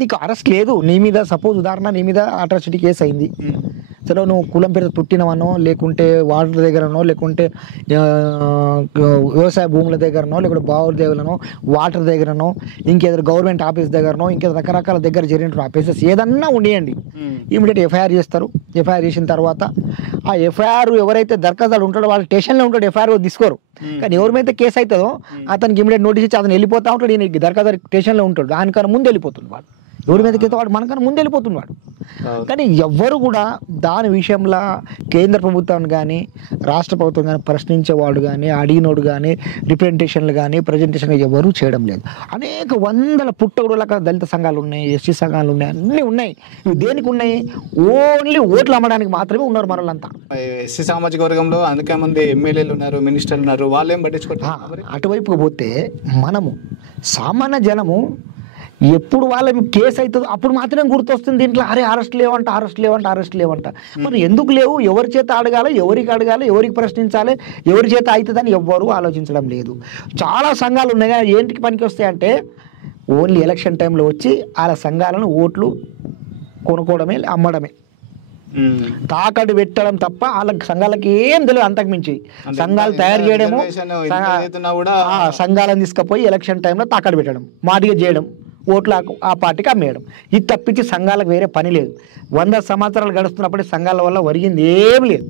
నీకు అరెస్ట్ లేదు, నీ మీద సపోజ్ ఉదాహరణ నీ మీద అట్రాసిటీ కేసు అయింది, సరే నువ్వు కులం పేరు పుట్టినవనో లేకుంటే వాటర్ దగ్గరనో లేకుంటే వ్యవసాయ భూముల దగ్గరనో లేకుంటే బావుల దగ్గరనో వాటర్ దగ్గరనో ఇంకేదో గవర్నమెంట్ ఆఫీస్ దగ్గరనో ఇంకేదో రకరకాల దగ్గర జరిగిన ఆఫీసెస్ ఏదన్నా ఉండేయండి, ఇమీడియట్ ఎఫ్ఐఆర్ చేస్తారు. ఎఫ్ఐఆర్ చేసిన తర్వాత ఆ ఎఫ్ఐఆర్ ఎవరైతే దరఖాస్తుదారు ఉంటాడో వాళ్ళ స్టేషన్లో ఉంటాడు, ఎఫ్ఐఆర్ తీసుకోరు. కానీ ఎవరిమైతే కేసు అవుతుందో అతనికి ఇమీడియట్ నోటీస్ ఇచ్చి అతను వెళ్ళిపోతా ఉంటాడు, ఈయన దరఖాస్తుదారు స్టేషన్లో ఉంటాడు, దానికన్నా ముందు వెళ్ళిపోతుంది వాడు. ఎవరి మీదకి వాడు మనకన్నా ముందు వెళ్ళిపోతున్నాడు. కానీ ఎవ్వరు కూడా దాని విషయంలో కేంద్ర ప్రభుత్వాన్ని కానీ రాష్ట్ర ప్రభుత్వం కానీ ప్రశ్నించేవాడు కానీ అడిగినోడు కానీ రిప్రజెంటేషన్లు కానీ ప్రజెంటేషన్ ఎవరు చేయడం లేదు. అనేక వందల పుట్టగొడుగుల దళిత సంఘాలు ఉన్నాయి, ఎస్టీ సంఘాలు ఉన్నాయి, అన్నీ ఉన్నాయి. ఇవి దేనికి ఉన్నాయి? ఓన్లీ ఓట్లు అమ్మడానికి మాత్రమే ఉన్నారు మనలంతా. ఎస్సీ సామాజిక వర్గంలో అనేక మంది ఎమ్మెల్యేలు ఉన్నారు, మినిస్టర్లు ఉన్నారు, వాళ్ళు ఏం పట్టించుకుంటారు? అటువైపు పోతే మనము సామాన్య జనము ఎప్పుడు వాళ్ళ కేసు అవుతుందో అప్పుడు మాత్రమే గుర్తొస్తుంది దీంట్లో, అరే అరెస్ట్ లేవంట. మరి ఎందుకు లేవు? ఎవరి చేత అడగాలి, ఎవరికి ప్రశ్నించాలి, ఎవరి చేత అవుతుందని ఎవ్వరూ ఆలోచించడం లేదు. చాలా సంఘాలు ఉన్నాయి, ఏంటికి పనికి వస్తాయంటే ఓన్లీ ఎలక్షన్ టైంలో వచ్చి వాళ్ళ సంఘాలను ఓట్లు కొనుక్కోవడమే, అమ్మడమే, తాకట్టు పెట్టడం తప్ప వాళ్ళ సంఘాలకి ఏం తెలియదు. అంతకుమించి సంఘాలు తయారు చేయడము, సంఘాలను తీసుకుపోయి ఎలక్షన్ టైంలో తాకట్టు పెట్టడం, మాటిగా చేయడం, ఓట్లు ఆ పార్టీకి అమ్మేయడం, ఇది తప్పించి సంఘాలకు వేరే పని లేదు. 100 సంవత్సరాలు గడుస్తున్నప్పటికీ సంఘాల వల్ల ఒరిగింది ఏం లేదు.